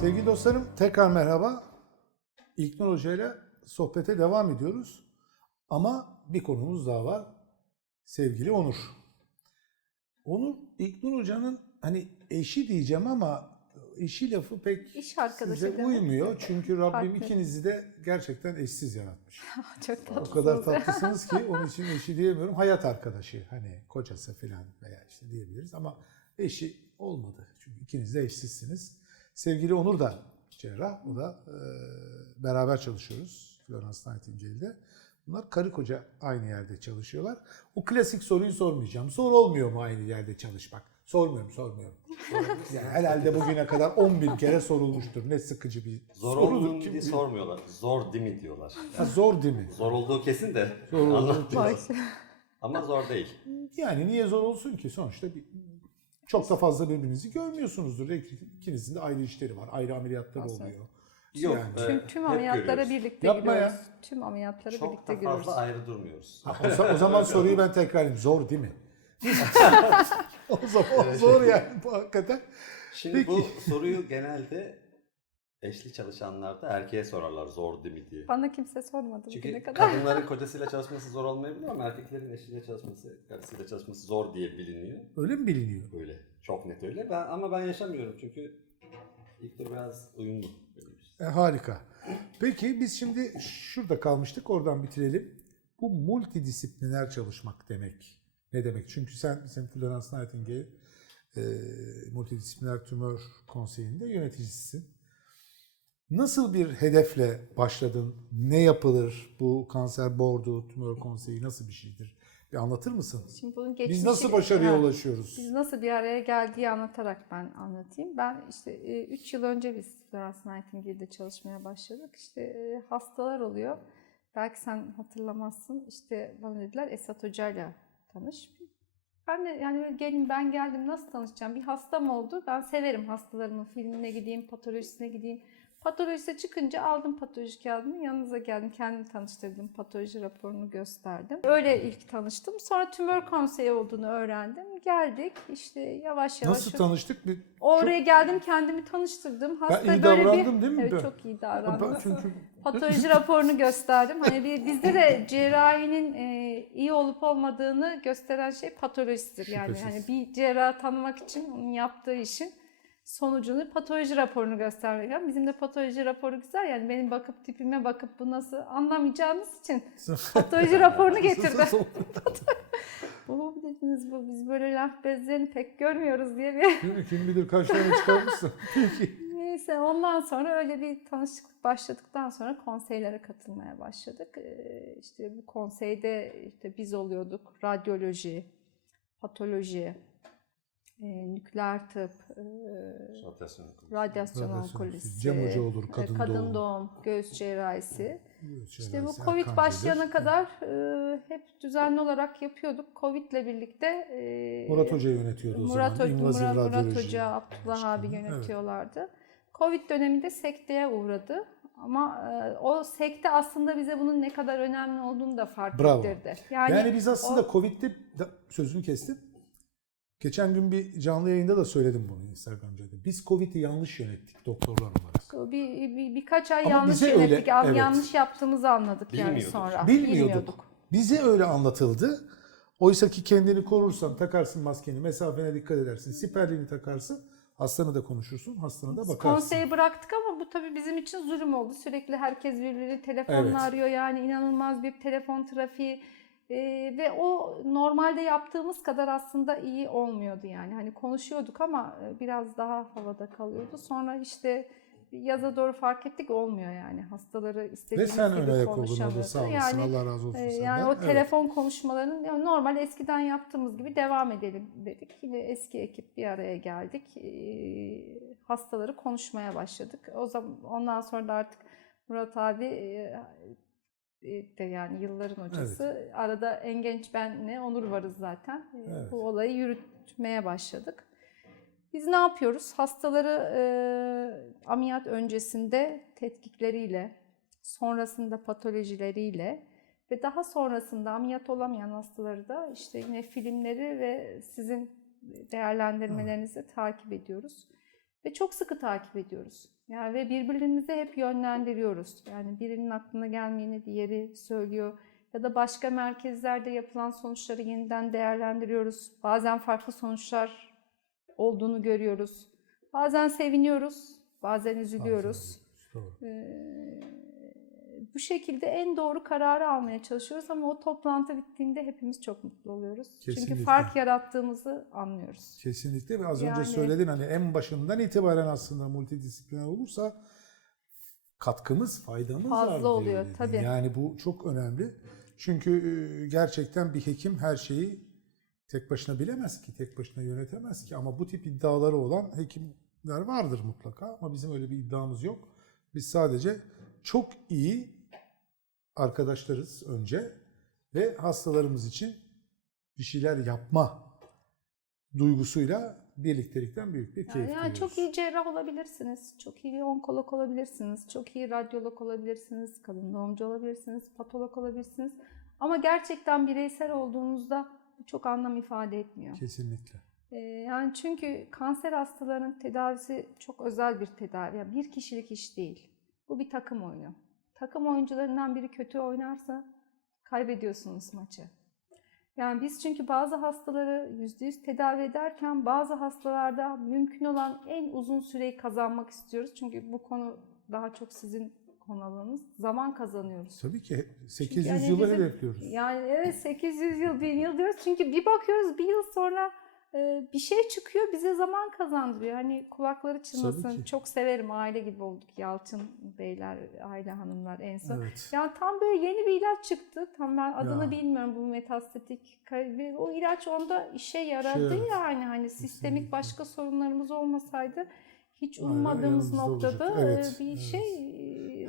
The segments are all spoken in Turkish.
Sevgili dostlarım tekrar merhaba. İlknur Hoca ile sohbete devam ediyoruz. Ama bir konumuz daha var. Sevgili Onur. Onur İlknur Hoca'nın hani eşi diyeceğim ama eşi lafı pek İş size mi? uymuyor. Çünkü Rabbim Partner. ikinizi de gerçekten eşsiz yaratmış. Çok O tatlısınız. kadar tatlısınız ki onun için eşi diyemiyorum. Hayat arkadaşı hani kocası falan veya işte diyebiliriz ama eşi olmadı. Çünkü ikiniz de eşsizsiniz. Sevgili Onur da cerrah. O da e, beraber çalışıyoruz Florence Nightingale'de. Bunlar karı koca aynı yerde çalışıyorlar. O klasik soruyu sormayacağım. Zor olmuyor mu aynı yerde çalışmak? Sormuyorum, sormuyorum. Yani herhalde bugüne kadar 10 bin kere sorulmuştur. Ne sıkıcı bir Zor sorudur olduğunu kim diye bilir. sormuyorlar. Zor değil mi diyorlar. Ha, zor değil mi? Zor olduğu kesin de Zor olduğu anlatmıyorlar. Ama zor değil. Yani niye zor olsun ki? Sonuçta bir, çok da fazla birbirinizi görmüyorsunuzdur. İkinizin de ayrı işleri var. Ayrı ameliyatları Aslında. oluyor. Yok. Yani. e, Tüm, tüm hep ameliyatlara görüyoruz. birlikte Yapma ya. giriyoruz. Tüm ameliyatlara Çok birlikte giriyoruz. fazla ayrı durmuyoruz. O zaman soruyu ben tekrarlayayım. Zor değil mi? o zaman zor yani bu hakikaten. Şimdi Peki. bu soruyu genelde eşli çalışanlarda erkeğe sorarlar zor değil mi diye. Bana kimse sormadı bugüne Çünkü kadar. kadınların kocasıyla çalışması zor olmayabilir ama erkeklerin eşiyle çalışması, karısıyla çalışması zor diye biliniyor. Öyle mi biliniyor? Öyle. Çok net öyle. Ben, ama ben yaşamıyorum çünkü ilk tur biraz uyumlu. Şey. E, harika. Peki biz şimdi şurada kalmıştık. Oradan bitirelim. Bu multidisipliner çalışmak demek. Ne demek? Çünkü sen bizim Florence Nightingale e, Multidisipliner Tümör Konseyi'nde yöneticisisin. Nasıl bir hedefle başladın? Ne yapılır? Bu kanser bordu, tümör konseyi nasıl bir şeydir? Bir anlatır mısın? Şimdi bunun Biz geçmişi- nasıl başarıya Ha, ulaşıyoruz? Biz nasıl bir araya geldiği anlatarak ben anlatayım. Ben işte 3 yıl önce biz Florence Nightingale'de çalışmaya başladık. İşte e, hastalar oluyor. Belki sen hatırlamazsın. İşte bana dediler Esat Hoca'yla tanış. Ben de yani böyle gelin ben geldim nasıl tanışacağım? Bir hastam oldu. Ben severim hastalarımın filmine gideyim, patolojisine gideyim. Patolojise çıkınca aldım patoloji kağıdını yanınıza geldim kendimi tanıştırdım patoloji raporunu gösterdim. Öyle ilk tanıştım. Sonra tümör konseyi olduğunu öğrendim. Geldik işte yavaş yavaş. Nasıl tanıştık? Bir, Oraya geldim kendimi tanıştırdım. Hasta iyi böyle davrandım bir... değil mi Evet ben? çok iyi Ben davrandım. çünkü Patoloji raporunu gösterdim. Hani bir- bizde de cerrahinin e, iyi olup olmadığını gösteren şey patolojisidir. Yani Şüphesiz. hani bir cerrah tanımak için onun yaptığı işin sonucunu patoloji raporunu göstermek. Yani bizim de patoloji raporu güzel. Yani benim bakıp tipime bakıp bu nasıl anlamayacağınız için patoloji raporunu getirdim. Bu dediniz bu biz böyle lenf bezlerini pek görmüyoruz diye bir? Kim bilir kaç tane çıkarmışsın. Neyse ondan sonra öyle bir tanışıklık başladıktan sonra konseylere katılmaya başladık. Ee, işte bu konseyde işte biz oluyorduk. Radyoloji, patoloji, e, nükleer tıp, e, Radyasyon. radyasyon onkolojisi, Cem Hoca olur, e, kadın kadın doğum. doğum, göğüs cerrahisi. İşte bu Cerrahisi, Covid başlayana kadar e, hep düzenli olarak yapıyorduk. Covid'le birlikte e, Murat Hoca yönetiyordu o Murat, zaman. Hoca, İnvazif Murat, Murat Hoca, Abdullah abi başkanı. Evet. yönetiyorlardı. Covid döneminde sekteye uğradı. Ama e, o sekte aslında bize bunun ne kadar önemli olduğunu da fark Bravo. ettirdi. Yani, biz aslında o- Covid'de sözünü kestim. Geçen gün bir canlı yayında da söyledim bunu Instagram'da. Biz Covid'i yanlış yönettik doktorlar olarak. bir, bir- birkaç ay Ama yanlış öyle, yönettik. Ama evet. Yanlış yaptığımızı anladık yani Bilmiyorduk. sonra. Bilmiyorduk. Bize öyle anlatıldı. Oysa ki kendini korursan, takarsın maskeni, mesafene dikkat edersin, siperliğini takarsın, hastana da konuşursun, hastana da bakarsın. Konseyi bıraktık ama bu tabii bizim için zulüm oldu. Sürekli herkes birbirini telefonla Evet. arıyor. Yani inanılmaz bir telefon trafiği. Ee, ve o normalde yaptığımız kadar aslında iyi olmuyordu yani. Hani konuşuyorduk ama e, biraz daha havada kalıyordu. Sonra işte yaza doğru fark ettik olmuyor yani. Hastaları Ve istediğimiz sen gibi öyle konuşamıyordu. sağ olasın. Yani Allah razı olsun senden. Yani o Evet. telefon konuşmalarının yani normal eskiden yaptığımız gibi devam edelim dedik. Yine eski ekip bir araya geldik. Ee, hastaları konuşmaya başladık. O zaman ondan sonra da artık Murat abi e, e, de yani yılların hocası. Arada en genç benle Onur varız zaten. Ee, Evet. Bu olayı yürütmeye başladık. Biz ne yapıyoruz? Hastaları e, ameliyat öncesinde tetkikleriyle, sonrasında patolojileriyle ve daha sonrasında ameliyat olamayan hastaları da işte yine filmleri ve sizin değerlendirmelerinizi takip ediyoruz. Ve çok sıkı takip ediyoruz. Yani ve birbirimizi hep yönlendiriyoruz. Yani birinin aklına gelmeyeni diğeri söylüyor. Ya da başka merkezlerde yapılan sonuçları yeniden değerlendiriyoruz. Bazen farklı sonuçlar olduğunu görüyoruz. Bazen seviniyoruz, bazen üzülüyoruz. Doğru. Ee, bu şekilde en doğru kararı almaya çalışıyoruz ama o toplantı bittiğinde hepimiz çok mutlu oluyoruz. Kesinlikle. Çünkü fark yarattığımızı anlıyoruz. Kesinlikle ve az Yani- önce söyledin hani en başından itibaren aslında multidisipliner olursa katkımız, faydamız Fazla var oluyor, dedin. tabii. Yani bu çok önemli. Çünkü e, gerçekten bir hekim her şeyi tek başına bilemez ki, tek başına yönetemez ki. Ama bu tip iddiaları olan hekimler vardır mutlaka ama bizim öyle bir iddiamız yok. Biz sadece çok iyi arkadaşlarız önce ve hastalarımız için bir şeyler yapma duygusuyla birliktelikten büyük bir keyif yani duyuyoruz. çok iyi cerrah olabilirsiniz, çok iyi onkolog olabilirsiniz, çok iyi radyolog olabilirsiniz, kadın doğumcu olabilirsiniz, patolog olabilirsiniz. Ama gerçekten bireysel olduğunuzda çok anlam ifade etmiyor. Kesinlikle. Ee, yani çünkü kanser hastalarının tedavisi çok özel bir tedavi. Yani bir kişilik iş değil. Bu bir takım oyunu. Takım oyuncularından biri kötü oynarsa kaybediyorsunuz maçı. Yani biz çünkü bazı hastaları %100 tedavi ederken bazı hastalarda mümkün olan en uzun süreyi kazanmak istiyoruz. Çünkü bu konu daha çok sizin konu alanınız. Zaman kazanıyoruz. Tabii ki 800 yani yılı bizim- hedefliyoruz. Yani evet 800 yıl, 1000 yıl diyoruz. Çünkü bir bakıyoruz bir yıl sonra bir şey çıkıyor bize zaman kazandırıyor. Hani kulakları çınlasın. Çok severim aile gibi olduk. Yalçın beyler, aile hanımlar en son. Evet. Yani tam böyle yeni bir ilaç çıktı. Tam ben adını Ya. bilmiyorum bu metastatik. O ilaç onda işe yaradı Şey, yani. Hani sistemik kesinlikle. başka sorunlarımız olmasaydı hiç Aynen, ummadığımız yanımızda noktada. Evet, bir evet. şey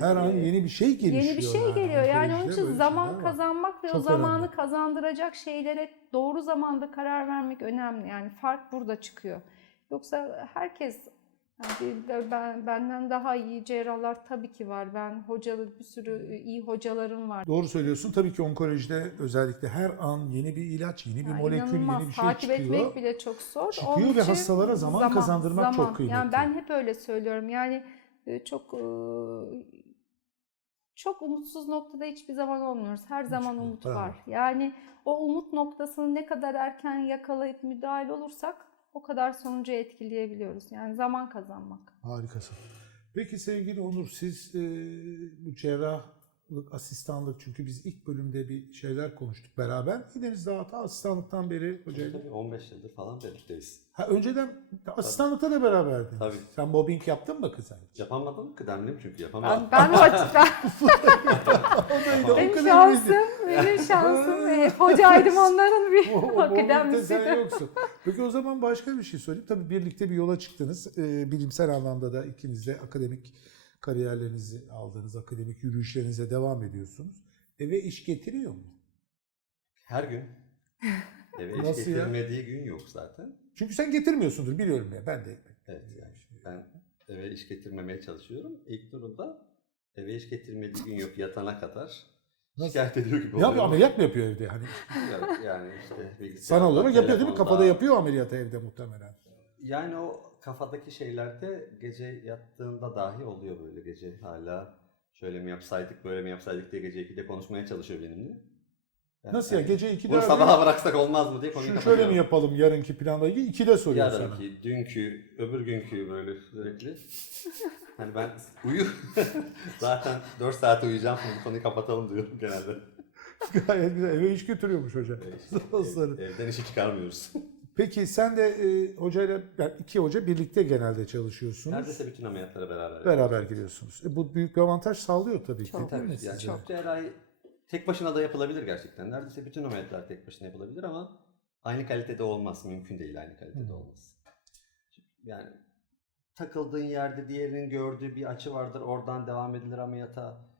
Her an e, yeni bir şey gelişiyor. Yeni bir şey geliyor. Yani onun için zaman var. kazanmak ve o Çok zamanı önemli. kazandıracak şeylere doğru zamanda karar vermek önemli. Yani fark burada çıkıyor. Yoksa herkes yani ben, benden daha iyi cerrahlar tabii ki var. Ben hocalı bir sürü iyi hocalarım var. Doğru söylüyorsun. Tabii ki onkolojide özellikle her an yeni bir ilaç, yeni bir Yani molekül, yeni bir şey Takip çıkıyor. etmek bile çok zor. Çıkıyor Onun ve hastalara zaman kazandırmak çok kıymetli. Yani ben hep öyle söylüyorum. Yani e, çok e, çok umutsuz noktada hiçbir zaman olmuyoruz. Her zaman Hiçbir- umut bravo. var. Yani o umut noktasını ne kadar erken yakalayıp müdahale olursak o kadar sonucu etkileyebiliyoruz. Yani zaman kazanmak. Harikasın. Peki sevgili Onur siz e, bu cerrahlık, asistanlık çünkü biz ilk bölümde bir şeyler konuştuk beraber. Gideniz daha ta asistanlıktan beri hocayla. Tabii 15 yıldır falan birlikteyiz. Ha, önceden asistanlıkta da beraberdiniz. Tabii. Sen mobbing yaptın mı kıza hiç? Yapamadım, kıdemliyim çünkü yapamadım. Ben, ben o açıdan O benim kadar şansım, benim şansım. Hep hocaydım onların bir akademisi. yoksun. Peki o zaman başka bir şey söyleyeyim. Tabii birlikte bir yola çıktınız. Ee, bilimsel anlamda da ikiniz de akademik kariyerlerinizi aldınız. Akademik yürüyüşlerinize devam ediyorsunuz. Eve iş getiriyor mu? Her gün. Eve iş Nasıl ya? getirmediği gün yok zaten. Çünkü sen getirmiyorsundur biliyorum ya. Ben de. Evet yani ben eve iş getirmemeye çalışıyorum. İlk durumda eve iş getirmediği gün yok yatana kadar. Nasıl? Şikayet ediyor gibi oluyor. ameliyat mı yapıyor evde? Hani yani işte bilgisayarda, sanal olarak yapıyor değil mi? Kafada yapıyor ameliyatı evde muhtemelen. Yani o kafadaki şeylerde gece yattığında dahi oluyor böyle gece hala şöyle mi yapsaydık böyle mi yapsaydık diye gece 2'de konuşmaya çalışıyor benimle. Yani Nasıl ya? hani Gece 2'de Bunu sabaha bıraksak olmaz mı diye konuyu Şu şöyle mi yapalım yarınki planla ilgili? 2'de soruyor sana. Yarınki, dünkü, öbür günkü böyle sürekli. Hani ben uyu. Zaten 4 saat uyuyacağım. Bu konuyu kapatalım diyorum genelde. Gayet güzel. Eve iş götürüyormuş hoca. E işte, ev- evden işi çıkarmıyoruz. Peki sen de e, hocayla, yani iki hoca birlikte genelde çalışıyorsunuz. Neredeyse bütün ameliyatlara beraber. Beraber gidiyorsunuz. E, bu büyük bir avantaj sağlıyor tabii ki. Çok. değil mi Tabii size? yani çok cerrahi tek başına da yapılabilir gerçekten. Neredeyse bütün ameliyatlar tek başına yapılabilir ama aynı kalitede olmaz. Mümkün değil aynı kalitede Hı. olmaz. Yani takıldığın yerde diğerinin gördüğü bir açı vardır. Oradan devam edilir ameliyata.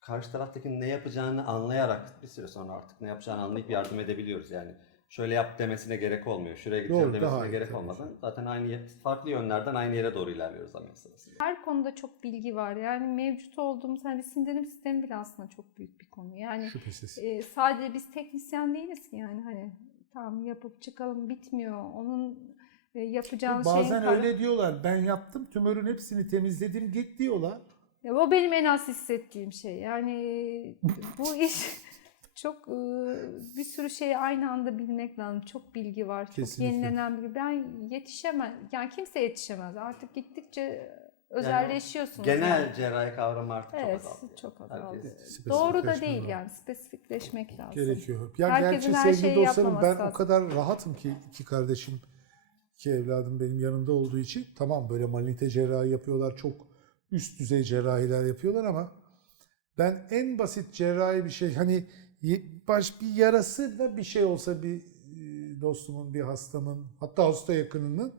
Karşı taraftakinin ne yapacağını anlayarak bir süre sonra artık ne yapacağını anlayıp yardım edebiliyoruz yani. Şöyle yap demesine gerek olmuyor. Şuraya gideceğim Doğru, demesine iyi gerek tabii. olmadan zaten aynı farklı yönlerden aynı yere doğru ilerliyoruz ameliyat sırasında. Her konuda çok bilgi var. Yani mevcut olduğumuz hani sindirim sistemi bile aslında çok büyük bir konu. Yani Şüphesiz. e, sadece biz teknisyen değiliz ki yani hani tamam yapıp çıkalım bitmiyor. Onun e, yapacağın şeyin Bazen kar- öyle diyorlar. Ben yaptım tümörün hepsini temizledim git diyorlar. Ya o benim en az hissettiğim şey. Yani bu iş çok bir sürü şeyi aynı anda bilmek lazım. Çok bilgi var. Çok Kesinlikle. yenilenen bilgi. Ben yetişemem. Yani kimse yetişemez. Artık gittikçe özelleşiyorsunuz. Genel yani. cerrahi kavramı artık Evet, çok azaldı. çok azaldı. Herkes- Doğru da değil var. yani. Spesifikleşmek lazım. Gerekiyor. Ya Herkesin gerçi her şeyi dostlarım ben yapmaması o kadar rahatım ki iki kardeşim, iki evladım benim yanımda olduğu için tamam böyle manite cerrahi yapıyorlar. Çok üst düzey cerrahiler yapıyorlar ama ben en basit cerrahi bir şey hani baş bir yarası da bir şey olsa bir e, dostumun, bir hastamın hatta hasta yakınının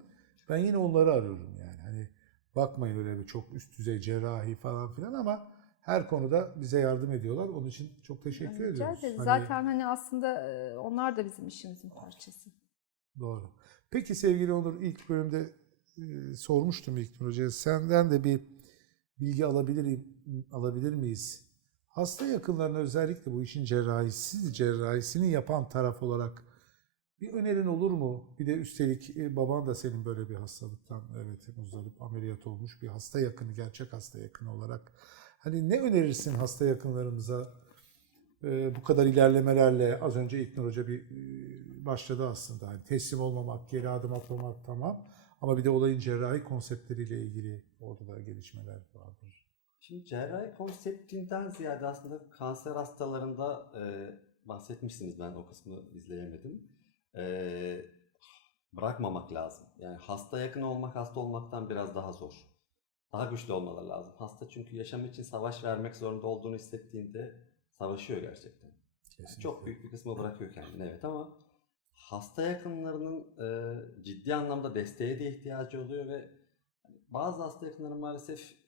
ben yine onları arıyorum yani. Hani bakmayın öyle bir çok üst düzey cerrahi falan filan ama her konuda bize yardım ediyorlar. Onun için çok teşekkür Rica ediyoruz. Hani- Zaten hani aslında e, onlar da bizim işimizin parçası. Doğru. Peki sevgili Onur ilk bölümde e, sormuştum İlknur Hoca'ya. Senden de bir bilgi alabilir, alabilir miyiz? Hasta yakınlarına özellikle bu işin cerrahisi, cerrahisini yapan taraf olarak bir önerin olur mu? Bir de üstelik e, baban da senin böyle bir hastalıktan evet muzdarip ameliyat olmuş bir hasta yakını, gerçek hasta yakını olarak. Hani ne önerirsin hasta yakınlarımıza? Ee, bu kadar ilerlemelerle az önce İlknur Hoca bir e, başladı aslında. Hani teslim olmamak, geri adım atmamak tamam. Ama bir de olayın cerrahi konseptleriyle ilgili orada da gelişmeler vardır. Şimdi cerrahi konseptinden ziyade aslında kanser hastalarında e, bahsetmişsiniz ben o kısmı izleyemedim. E, bırakmamak lazım. Yani hasta yakın olmak hasta olmaktan biraz daha zor. Daha güçlü olmaları lazım. Hasta çünkü yaşam için savaş vermek zorunda olduğunu hissettiğinde savaşıyor gerçekten. Kesinlikle. Çok büyük bir kısmı bırakıyor kendini evet ama hasta yakınlarının e, ciddi anlamda desteğe de ihtiyacı oluyor ve hani bazı hasta yakınları maalesef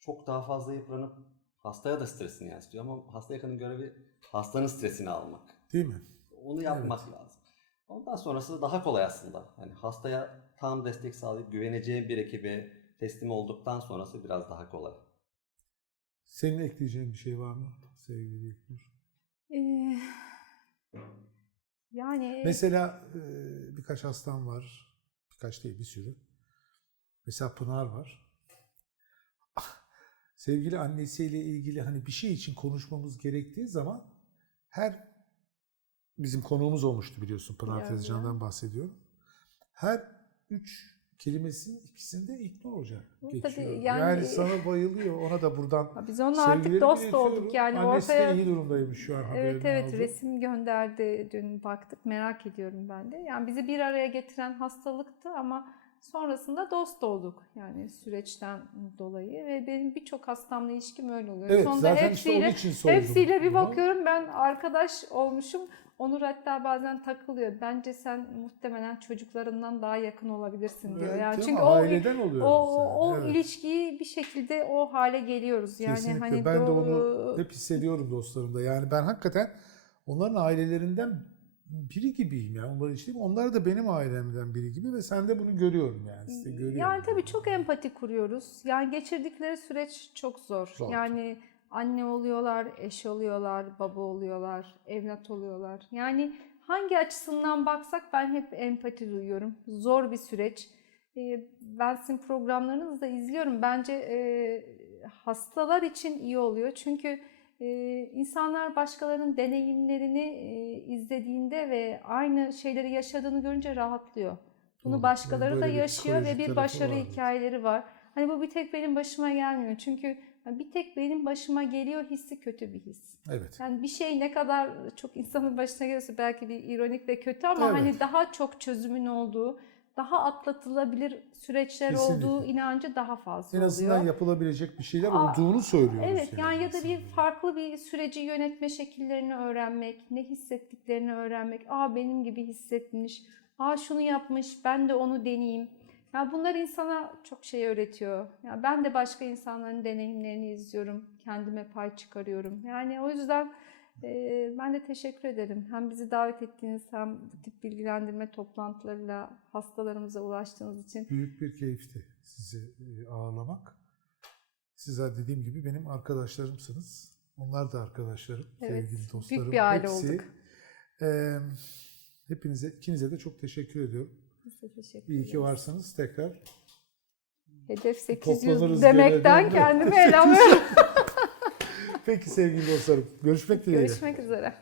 çok daha fazla yıpranıp hastaya da stresini yansıtıyor ama hasta yakının görevi hastanın stresini almak. Değil mi? Onu yapmak lazım. Ondan sonrası da daha kolay aslında. Hani hastaya tam destek sağlayıp güveneceğin bir ekibe teslim olduktan sonrası biraz daha kolay. Senin ekleyeceğin bir şey var mı sevgili İlknur? Ee, yani Mesela e, birkaç hastam var. Birkaç değil bir sürü. Mesela Pınar var. Sevgili annesiyle ilgili hani bir şey için konuşmamız gerektiği zaman her bizim konuğumuz olmuştu biliyorsun Pınar Tezcan'dan bahsediyorum. Her üç kelimesinin ikisinde İlknur Hoca Tabii, geçiyor. yani- Yani, sana bayılıyor. Ona da buradan biz onunla artık dost olduk yani Annesi ortaya de iyi durumdaymış şu an. Evet evet oldu. resim gönderdi dün baktık merak ediyorum ben de. Yani bizi bir araya getiren hastalıktı ama sonrasında dost olduk yani süreçten dolayı ve benim birçok hastamla ilişkim öyle oluyor. Evet Sonunda zaten işte onun hepsiyle için sordum. hepsiyle bir bakıyorum ben arkadaş olmuşum. Onur hatta bazen takılıyor. Bence sen muhtemelen çocuklarından daha yakın olabilirsin diyor. Evet, yani çünkü o o, o, evet. ilişkiyi bir şekilde o hale geliyoruz. Yani Kesinlikle. hani ben de doğru- onu hep hissediyorum dostlarımda. Yani ben hakikaten onların ailelerinden biri gibiyim yani. Onları işte onlar da benim ailemden biri gibi ve sen de bunu görüyorum yani. Size görüyorum. Yani tabii çok empati kuruyoruz. Yani geçirdikleri süreç çok zor. Zor. Yani anne oluyorlar, eş oluyorlar, baba oluyorlar, evlat oluyorlar. Yani hangi açısından baksak ben hep empati duyuyorum. Zor bir süreç. Ee, Ben sizin programlarınızı da izliyorum. Bence e, hastalar için iyi oluyor. Çünkü e, insanlar başkalarının deneyimlerini e, izlediğinde ve aynı şeyleri yaşadığını görünce rahatlıyor. Bunu Doğru. başkaları da böyle bir yaşıyor ve bir başarı var. hikayeleri var. Hani bu bir tek benim başıma gelmiyor. Çünkü bir tek benim başıma geliyor hissi kötü bir his. Evet. Yani bir şey ne kadar çok insanın başına geliyorsa belki bir ironik ve kötü ama Evet. hani daha çok çözümün olduğu, daha atlatılabilir süreçler Kesinlikle. olduğu inancı daha fazla En azından oluyor. yapılabilecek bir şeyler Aa, olduğunu söylüyoruz. Evet yani ya da bir farklı bir süreci yönetme şekillerini öğrenmek, ne hissettiklerini öğrenmek. Aa benim gibi hissetmiş, aa şunu yapmış, ben de onu deneyeyim. Ya bunlar insana çok şey öğretiyor. Ya ben de başka insanların deneyimlerini izliyorum, kendime pay çıkarıyorum. Yani o yüzden ben de teşekkür ederim. Hem bizi davet ettiğiniz hem bu tip bilgilendirme toplantılarıyla hastalarımıza ulaştığınız için. Büyük bir keyifti sizi ağırlamak. Sizler dediğim gibi benim arkadaşlarımsınız. Onlar da arkadaşlarım, Evet, sevgili büyük dostlarım. bir aile hepsi. olduk. Hepinize, ikinize de çok teşekkür ediyorum. Biz de teşekkür İyi ki ederiz. varsınız tekrar. Hedef 800 Toplanırız demekten kendimi elamıyorum. Peki sevgili dostlarım. Görüşmek dileğiyle. Görüşmek üzere.